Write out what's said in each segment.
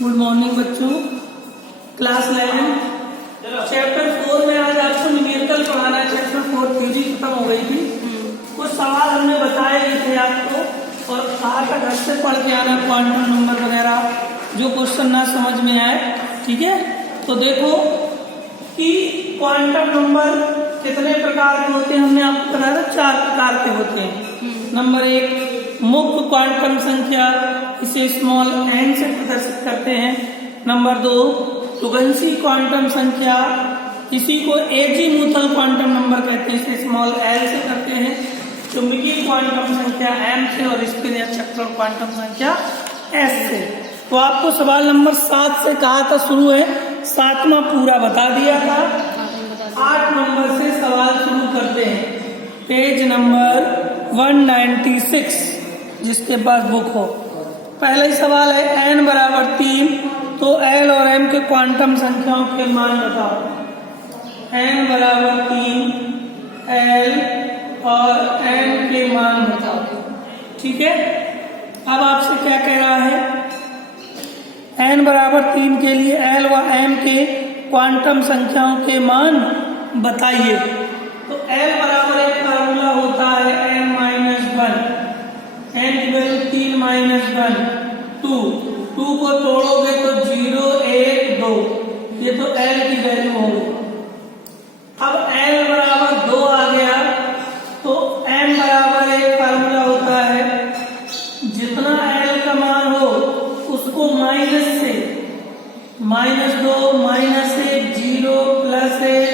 Good morning बच्चों। Class 11 chapter 4 में आज आपको न्यूमेरिकल पढ़ाना है। चैप्टर 4 थ्योरी खत्म हो गई थी। कुछ सवाल हमने बताए गए थे आपको और कहा था घर से पढ़ के आना क्वांटम नंबर वगैरह, जो क्वेश्चन ना समझ में आए। ठीक है, तो देखो कि क्वांटम नंबर कितने प्रकार के होते हैं। हमने आपको बताया था 4 प्रकार के होते हैं। नंबर 1 मुख्य क्वांटम संख्या, इसे स्मॉल n से प्रदर्शित करते हैं। नंबर 2 तुगंसी क्वांटम संख्या, इसी को एजीमुथल क्वांटम नंबर कहते हैं, इसे स्मॉल l से करते हैं। चुंबकीय क्वांटम संख्या m से और स्पिन या चक्रण क्वांटम संख्या s से। तो आपको सवाल नंबर 7 से कहा था शुरू है, 7वां पूरा बता दिया था। 8 नंबर से सवाल शुरू करते हैं। पेज नंबर 196 जिसके पास बुक हो। पहला ही सवाल है n बराबर 3, तो l और m के क्वांटम संख्याओं के मान बताओ। n बराबर 3, l और m के मान बताओ। ठीक है, अब आपसे क्या कह रहा है, n बराबर 3 के लिए l व m के क्वांटम संख्याओं के मान बताइए। तो l बराबर एक फार्मूला होता है n माइनस 1, n की वैल्यू 3 माइनस 1 2, 2 को तोड़ोगे तो 0 1 2, ये तो l की वैल्यू होगी। अब l बराबर 2 आ गया, तो m बराबर एक फार्मूला होता है, जितना l का मान हो उसको माइनस से, -2 -1 0 +1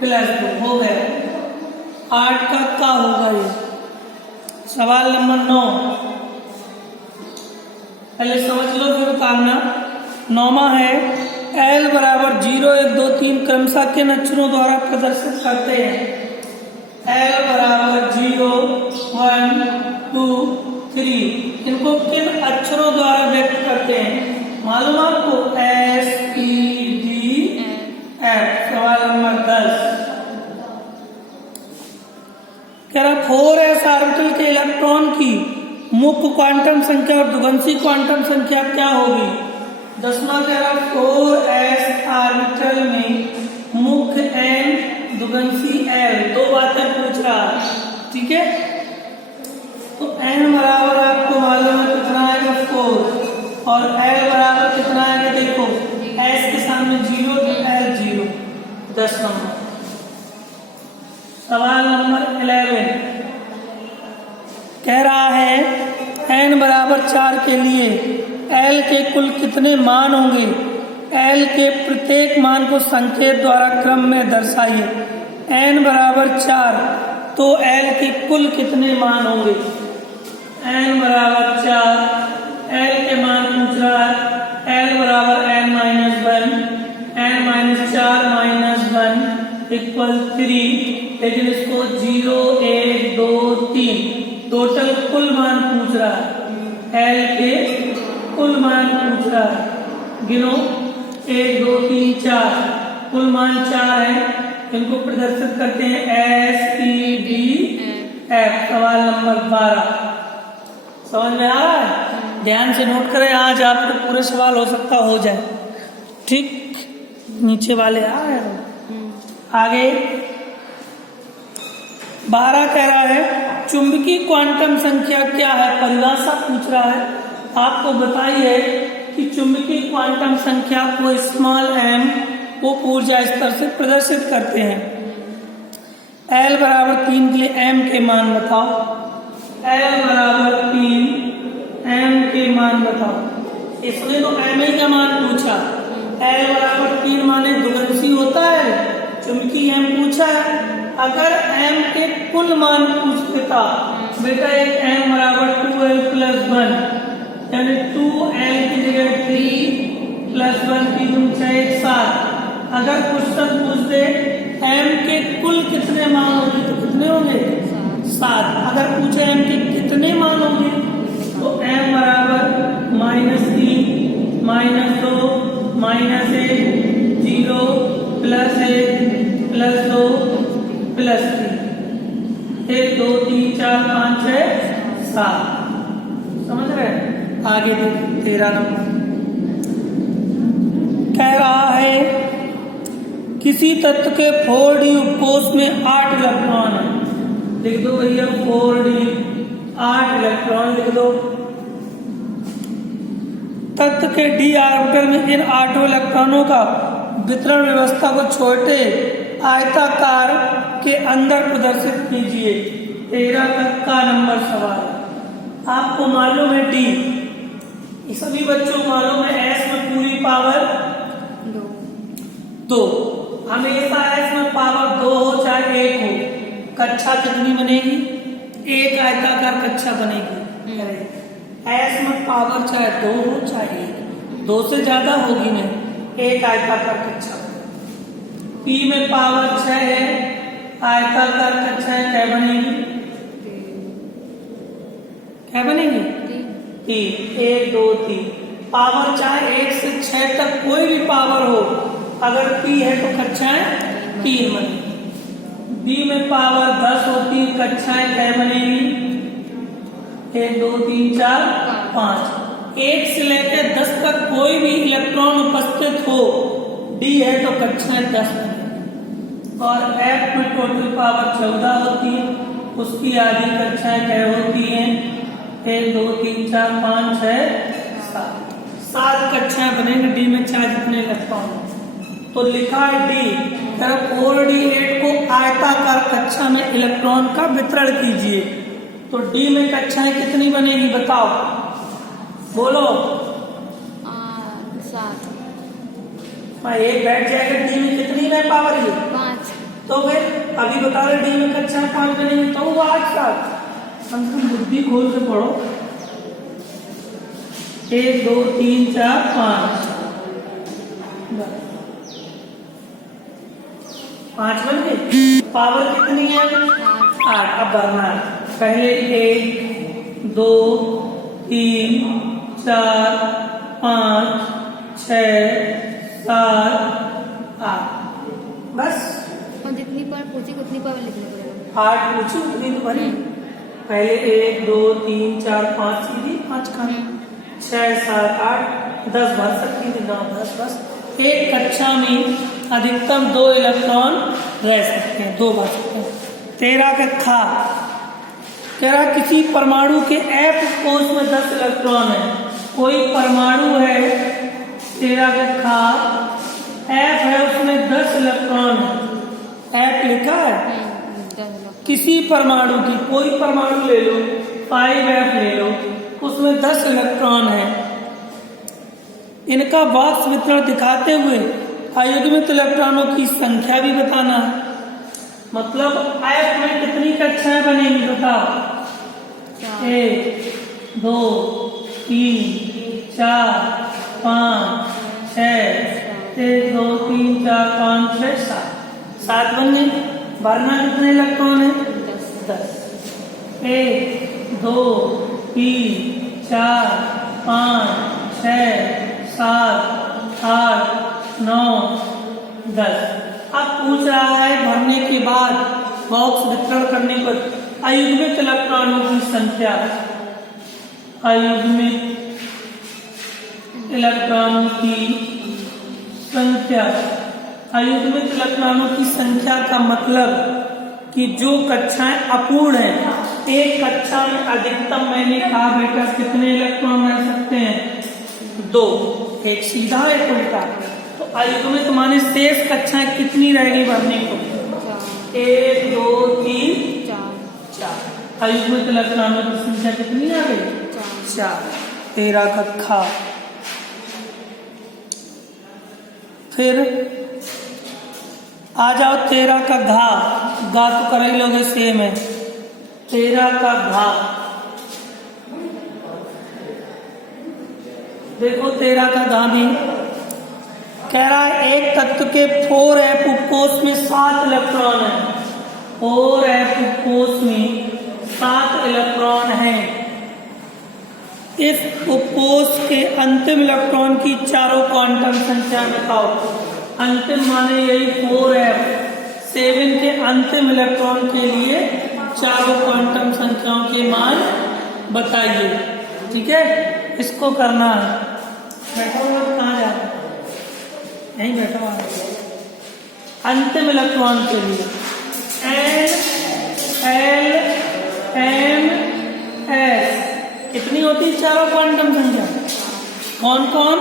+2 हो गया। 8 का क्या होगा ये। सवाल नंबर 9, पहले समझ लो फिर उतारना। 9वां है l बराबर 0 1 2 3 क्रमशः किन अक्षरों द्वारा प्रदर्शित करते हैं। l बराबर 0 1 2 3, इनको किन अक्षरों द्वारा व्यक्त करते हैं मालूम आपको, S P D F। सवाल नंबर 10 कह रहा 4s ऑर्बिटल के इलेक्ट्रॉन की मुख्य क्वांटम संख्या और दुगंसी क्वांटम संख्या क्या होगी। 10वां कह रहा 4s ऑर्बिटल में मुख्य n दुगंसी l, दो बातें पूछ रहा। ठीक है, तो n बराबर आपको मालूम है कितना आएगा 4, और l बराबर कितना आएगा, देखो s के सामने 0 तो l 0। 10 नंबर। सवाल नंबर 11 कह रहा है n बराबर 4 के लिए l के कुल कितने मान होंगे। l के प्रत्येक मान को संकेत द्वारा क्रम में दर्शाइए। n बराबर 4, तो l के कुल कितने मान होंगे। n बराबर 4, l के मान पूछ रहा है। l बराबर n minus 1, n minus 4 minus 1 equal 3, लेकिन इसको 0 1 2 3 टोटल कुल मान पूछ रहा है। l के कुल मान पूछ रहा है, गिनो 1 2 3 4, कुल मान 4 है। इनको प्रदर्शित करते हैं S P D F। सवाल नंबर 12 समझ में आ रहा है, ध्यान से नोट करें, आज आपको पूरे सवाल हो सकता हो जाए। ठीक, नीचे वाले आ रहे हो। आगे 12 कह रहा है चुंबकीय क्वांटम संख्या क्या है, परिभाषा पूछ रहा है। आपको बताइए कि चुंबकीय क्वांटम संख्या को स्मॉल m को ऊर्जा स्तर से प्रदर्शित करते हैं। l बराबर 3 के लिए m के मान बताओ। l बराबर 3, m के मान बताओ। इसने तो m का मान पूछा। l बराबर 3 माने दुगंसी होता है, चुंबकीय m पूछा है। अगर m के कुल मान पूछ देता बेटा, एक m बराबर 2l + 1, यानी 2l की जगह 3 + 1 की 2 6 7। अगर क्वेश्चन पूछ दे m के कुल कितने मान होंगे, तो कितने होंगे 7। अगर पूछे m के कितने मान होंगे, तो m बराबर -3 -2 -1 0 +1 +2 +3 1 2 3 4 5 6 7। समझ रहे। आगे 13 नंबर कह रहा है किसी तत्व के 4d उपकोष में 8 इलेक्ट्रॉन है। लिख दो भैया 4d 8 इलेक्ट्रॉन लिख दो। तत्व के d ऑर्बिटल में इन 8 इलेक्ट्रॉनों का वितरण व्यवस्था को छोटे आयताकार के अंदर प्रदर्शित कीजिए। 13 का नंबर सवाल। आपको मालूम है d, सभी बच्चों को मालूम है s में पूरी पावर 2। हमेशा s में पावर 2 हो चाहे 1 हो, कक्षा कितनी बनेगी? एक आयताकार कक्षा बनेगी। s में पावर चाहे 2 हो चाहे 1, 2 से ज्यादा होगी नहीं, एक आयताकार कक्षा। p में पावर 6 है, आयताकार कक्षाएं क्या बनेगी? क्या बनेगी? 3। 1 2 3। पावर चाहे 1 से 6 तक कोई भी पावर हो, अगर p है तो कक्षाएं 3 बनेगी। b में पावर 10 होती, कक्षाएं क्या बनेगी? 1 2 3 4 5। 1 से लेकर 10 तक कोई भी इलेक्ट्रॉन उपस्थित हो, d है तो कक्षाएं 10 बनेगी। और f में टोटल पावर 14 होती है, उसकी आधी कक्षाएं क्या होती हैं? 1 2 3 4 5 6 7 कक्षाएं बनेंगे। डी में चार्ज जितने इलेक्ट्रॉन, तो लिखा है डी 4d8 को आयताकार कक्षा में इलेक्ट्रॉन का वितरण कीजिए। तो डी में कक्षाएं कितनी बनेगी बताओ, बोलो। 7। एक बैठ जाएगा। डी में कितनी में पावर है? 5। तो फिर अभी बता रहे डी में कक्षाएं 5 बनेगी, तो वो 8 7। हम बुद्धि खोल के पढ़ो। 1 2 3 4 5 5 बन गए। पावर कितनी है? 8। अब भरना है। पहले 1 2 3 4 5 6 7 8 बस। और जितनी पावर पूछी उतनी पावर लिखनी पड़ेगा। 8 पूछी उतनी तो भरी। पहले 1 2 3 4 5 सीधी 5 का 6 7 8 10 भर सकती थी, 9 10 बस। एक कक्षा में अधिकतम 2 इलेक्ट्रॉन रह सकते हैं, 2 भर सकते हैं। 13 का खा कह रहा किसी परमाणु के F कोष में 10 इलेक्ट्रॉन है। कोई परमाणु है 13 का खा, F है उसमें 10 इलेक्ट्रॉन है। F लिखा है। किसी परमाणु की, कोई परमाणु ले लो, 5F ले लो, उसमें 10 इलेक्ट्रॉन है। इनका बॉक्स वितरण दिखाते हुए अयुग्मित इलेक्ट्रॉनों की संख्या भी बताना है। मतलब F में कितनी कक्षाएं बनेगी बताओ? 1 2 3 4 5 6 1 2 3 4 5 6 7 बन गई। भरना कितने इलेक्ट्रॉन है? 10। 1 2 3 4 5 6 7 8 9 10। अब पूछ रहा है भरने के बाद बॉक्स वितरण करने पर अयुग्मित इलेक्ट्रॉनों की संख्या। अयुग्मित इलेक्ट्रॉनों की संख्या। अयुग्मित इलेक्ट्रॉनों की संख्या का मतलब कि जो कक्षाएं अपूर्ण है, एक कक्षा में अधिकतम मैंने कहा बेटा कितने इलेक्ट्रॉन रह सकते हैं? 2। एक सीधा एक उल्टा। तो अयुग्मित माने शेष कक्षाएं कितनी रहेगी भरने को? 1 2 3 4। अयुग्मित इलेक्ट्रॉनों की संख्या कितनी आ गई? 4। 13 कक्षा। फिर आ जाओ 13 का घा। गा तो कर ही लोगे, सेम है। 13 का घा देखो। 13 का घा भी कह रहा है एक तत्व के 4f उपकोष में 7 इलेक्ट्रॉन है। 4f उपकोष में 7 इलेक्ट्रॉन है। इस उपकोष के अंतिम इलेक्ट्रॉन की चारों क्वांटम संख्या बताओ। अंतिम माने यही 4f। 7 के अंतिम इलेक्ट्रॉन के लिए चारों क्वांटम संख्याओं के मान बताइए। ठीक है, इसको करना है। बैठो कहाँ जा रहे यहीं बैठा हुआ है। अंतिम इलेक्ट्रॉन के लिए N L M S कितनी होती है चारों क्वांटम संख्या? कौन कौन?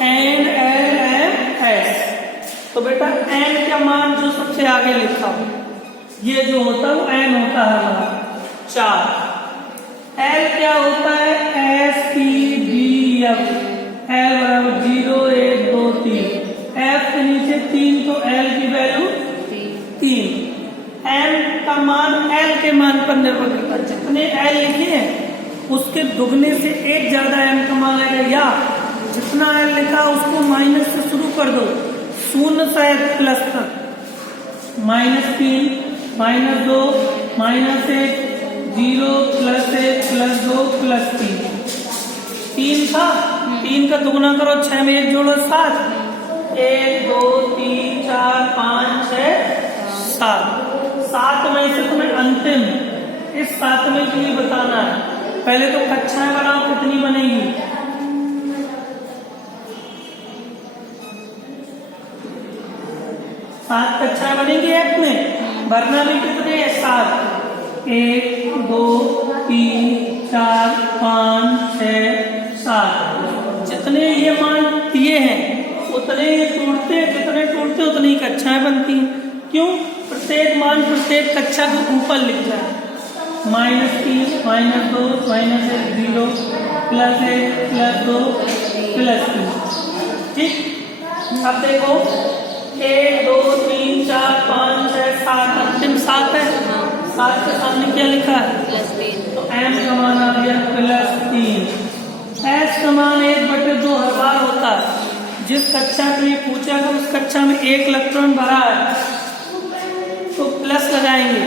N L M S। तो बेटा N का मान जो सबसे आगे लिखा हो ये जो होता है वो N होता है हमारा 4। L क्या होता है? S P D F। L बराबर 0 1 2 3। F के नीचे 3 तो L की वैल्यू 3। M का मान L के मान पर निर्भर करता है। जितने L लिखे हैं उसके दुगने से एक ज्यादा M का मान आएगा, या जितना L लिखा उसको माइनस से शुरू कर दो, 0 से प्लस तक। -3 -2 -1 0 +1 +2 +3। 3 था, 3 का दुगना करो, 6 में 1 जोड़ो 7। 1 2 3 4 5 6 7। 7 में से तुम्हें अंतिम इस 7 में के लिए बताना है। पहले तो कक्षाएं बनाओ, कितनी बनेगी? 7 कक्षाएं बनेगी एक में। भरना भी कितने है? 7। 1 2 3 4 5 6 7। जितने ये मान दिए हैं उतने ये टूटते, जितने टूटते उतनी ही कक्षाएं बनती हैं। क्यों? प्रत्येक मान प्रत्येक कक्षा के ऊपर लिख जाए। -3 -2 -1 0 +1 +2 +3। ठीक, अब देखो 1 2 3 4 5 6 7, अंतिम 7 है। 7 के सामने क्या लिखा है? +3। तो M का मान आ गया +3। S का मान 1/2 हर बार होता है। जिस कक्षा के लिए पूछा था उस कक्षा में 1 इलेक्ट्रॉन भरा है तो प्लस लगाएंगे,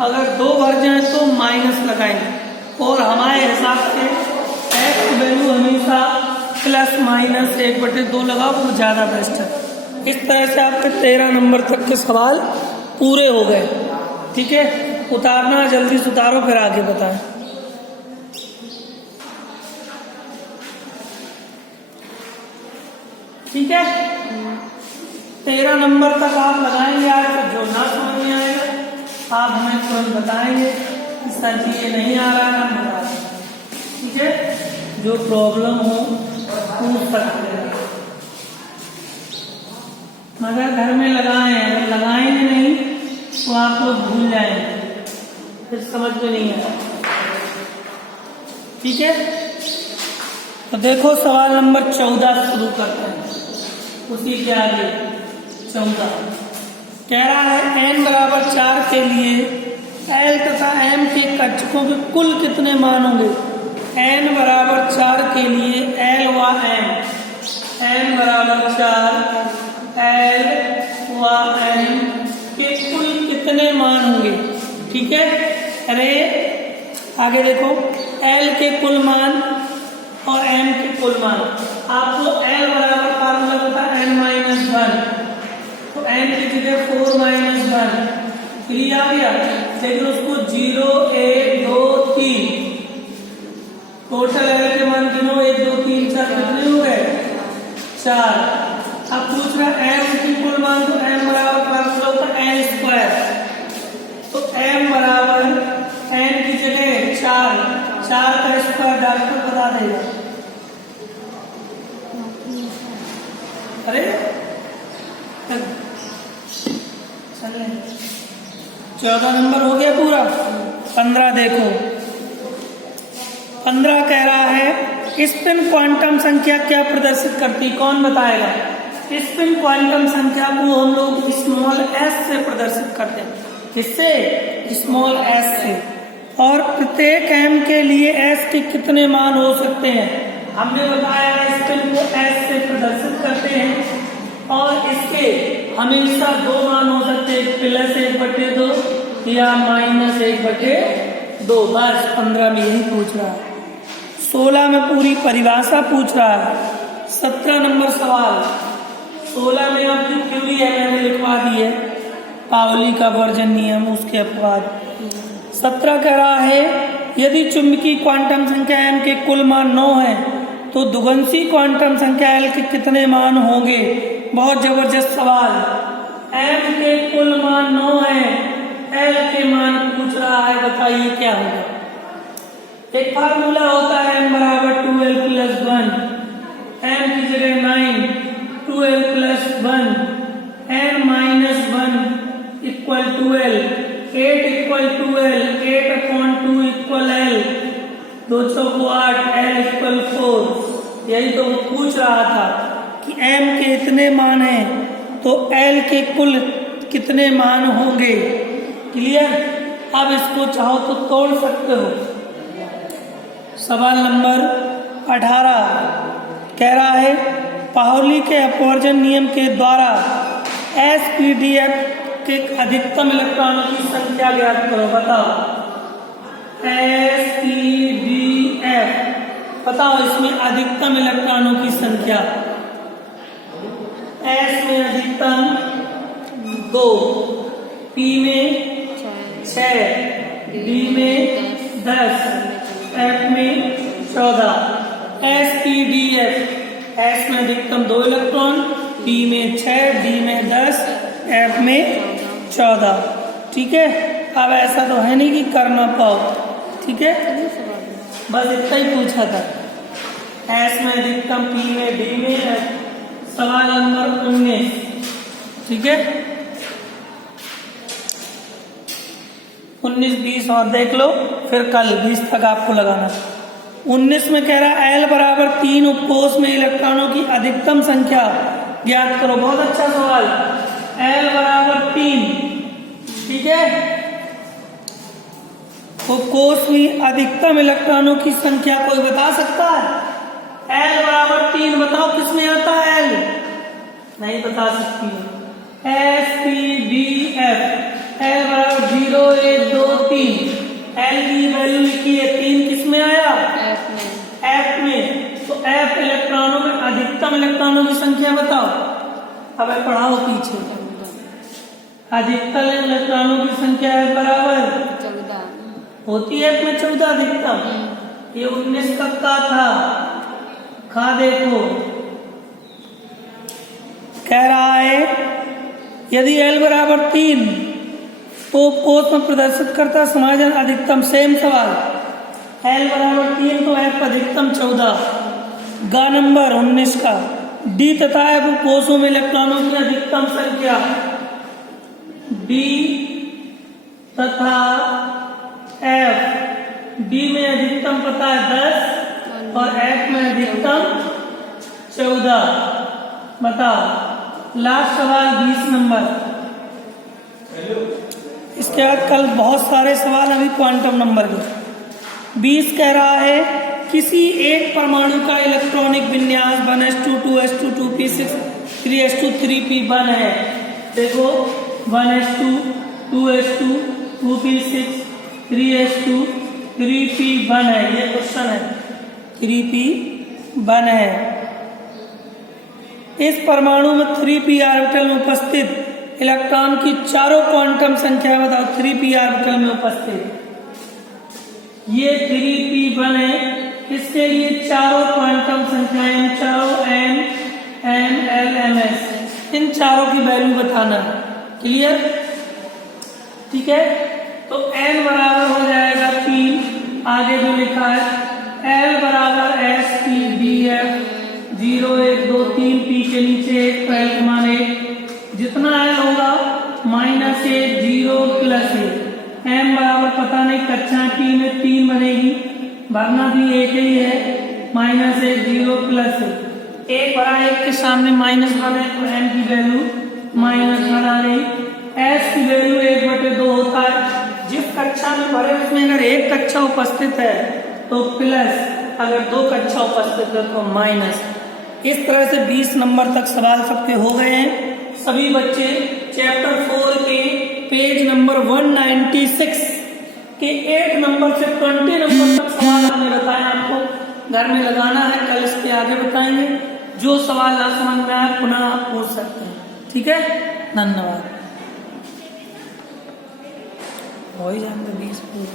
अगर 2 भर जाए तो माइनस लगाएंगे। और हमारे हिसाब से X वैल्यू हमेशा ±1/2 लगाओ तो ज्यादा बेस्ट है। इस तरह से आपके 13 नंबर तक के सवाल पूरे हो गए। ठीक है, उतारना जल्दी से उतारो, फिर आगे बताएं। ठीक है, 13 नंबर तक आप लगाएंगे। आज जो ना समझ में आएगा आप हमें तुरंत बताएंगे कि सर जी ये नहीं आ रहा है, हम बता देंगे। ठीक है, जो प्रॉब्लम हो पूछ सकते हैं, मगर घर में लगाए, अगर लगाएंगे नहीं तो आप लोग भूल जाएंगे, फिर समझ में नहीं आएगा। ठीक है, तो देखो सवाल नंबर 14 शुरू करते हैं। उसी के आगे 14 कह रहा है n बराबर 4 के लिए L तथा M के कक्षकों के कुल कितने मान होंगे? n बराबर 4 के लिए L व M, n बराबर 4 L व M के कुल कितने मान होंगे? ठीक है, अरे आगे देखो L के कुल मान और M के कुल मान। आपको L बराबर फार्मूला पता है n-1, तो n की जगह 4 - 1 क्लियर आ गया। लेकिन उसको 0 1 2 3 टोटल L के मान गिनो, 1 2 3 4 कितने हो गए? 4। अब पूछ रहा है M की कुल मान, तो M बराबर फार्मूला होता है n²। तो M बराबर n की जगह 4 का स्क्वायर डालकर बता देगा। अरे चले 14 नंबर हो गया पूरा। 15 देखो, 15 कह रहा है स्पिन क्वांटम संख्या क्या प्रदर्शित करती? कौन बताएगा? स्पिन क्वांटम संख्या को हम लोग स्मॉल s से प्रदर्शित करते हैं। किससे? स्मॉल s से। और प्रत्येक m के लिए s के कितने मान हो सकते हैं? हमने बताया स्पिन को s से प्रदर्शित करते हैं और इसके हमेशा 2 मान हो सकते हैं, +1/2 या -1/2। बस 15 में यही पूछ रहा है। 16 में पूरी परिभाषा पूछ रहा है। 17 नंबर सवाल, 16 में आपकी थ्योरी है, मैंने लिखवा दी है, पावली का वर्जन नियम, उसके अपवाद। 17 कह रहा है यदि चुंबकीय क्वांटम संख्या m के कुल मान 9 है तो दुगंसी क्वांटम संख्या L के कितने मान होंगे? बहुत जबरदस्त सवाल। m के कुल मान 9 है, l के मान पूछ रहा है, बताइए क्या होगा। एक फार्मूला होता है m बराबर 2l प्लस 1, m की जगह 9, 2l plus 1, n minus 1 equal 2l, 8 equal 2l, 8 upon 2 equal l, 2 चौको 8, l इक्वल 4। यही तो वो पूछ रहा था कि m के इतने मान हैं तो l के कुल कितने मान होंगे। क्लियर। अब इसको चाहो तो तोड़ सकते हो। सवाल नंबर 18 कह रहा है पाउली के अपवर्जन नियम के द्वारा SPDF के अधिकतम इलेक्ट्रॉनों की संख्या ज्ञात करो। बताओ SPDF, बताओ इसमें अधिकतम इलेक्ट्रॉनों की संख्या। S में अधिकतम 2, P में 6, D में 10, F में 14। SPDF, S में अधिकतम 2 इलेक्ट्रॉन, P में 6, D में 10, F में 14। ठीक है। अब ऐसा तो है नहीं कि कर ना पाओ। ठीक है, बस इतना ही पूछा था। S में अधिकतम, P में, D में, F। सवाल नंबर 19। ठीक है, 19, 20 और देख लो, फिर कल 20 तक आपको लगाना। 19 में कह रहा है L बराबर 3 उपकोष में इलेक्ट्रॉनों की अधिकतम संख्या ज्ञात करो। बहुत अच्छा सवाल। L बराबर 3, ठीक है, उपकोष में अधिकतम इलेक्ट्रॉनों की संख्या कोई बता सकता है? L बराबर 3 बताओ किस में आता है L? नहीं बता सकती है। SPDF, L बराबर 0, 1, 2, 3। L की वैल्यू लिखी है, 3 किस में आया? F में। तो F इलेक्ट्रॉनों में अधिकतम इलेक्ट्रॉनों की संख्या बताओ। अब पढ़ाओ पीछे। अधिकतम इलेक्ट्रॉनों की संख्या है बराबर 14 होती है। F में 14 अधिकतम। ये 19 कब का था? खा देखो। कह रहा है यदि L बराबर 3 तो उपकोष में प्रदर्शित करता समायोजन अधिकतम। सेम सवाल। L बराबर 3 तो F अधिकतम 14, गा नंबर 19 का। D तथा F उपकोषों में इलेक्ट्रॉनों की अधिकतम संख्या। D तथा F, D में अधिकतम पता है 10 और F में अधिकतम 14। बताओ। लास्ट सवाल 20 नंबर। इसके बाद कल बहुत सारे सवाल अभी क्वांटम नंबर के। 20 कह रहा है किसी एक परमाणु का इलेक्ट्रॉनिक विन्यास 1s2 2s2 2p6 3s2 3p1 है। देखो 1s2 2s2 2p6 3s2 3p1 है। ये क्वेश्चन है, 3p1 है। इस परमाणु में 3p ऑर्बिटल में उपस्थित इलेक्ट्रॉन की चारों क्वांटम संख्या बताओ। 3p ऑर्बिटल में उपस्थित ये 3p1 है। इसके लिए चारों क्वांटम संख्याएं, चारों n, n, l, ms, इन चारों की वैल्यू बताना। क्लियर? ठीक है, तो n बराबर हो जाएगा 3। आगे जो लिखा है L बराबर SPDF 0, 1, 2, 3, P के नीचे 1, L के मान 1। जितना L होगा -1, 0, +1। M बराबर पता नहीं, कक्षा P में 3 बनेगी, भरना भी एक ही है। -1, 0, +1। 1 भरा 1 के सामने माइनस बने तो M की वैल्यू माइनस बना रही। S की वैल्यू 1/2 होता है। जिस कक्षा में भरे उसमें अगर एक कक्षा उपस्थित है तो प्लस, अगर 2 कक्षा उपस्थित है तो माइनस। इस तरह से 20 नंबर तक सवाल सबके हो गए हैं। सभी बच्चे चैप्टर 4 के पेज नंबर 196 के 8 नंबर से 20 नंबर तक सवाल हमने बताया। आपको घर में लगाना है, कल इसके आगे बताएंगे। जो सवाल ना समझ में आए पुनः आप पूछ सकते हैं। ठीक है, धन्यवाद। हो ही जाएंगे 20 पूरे।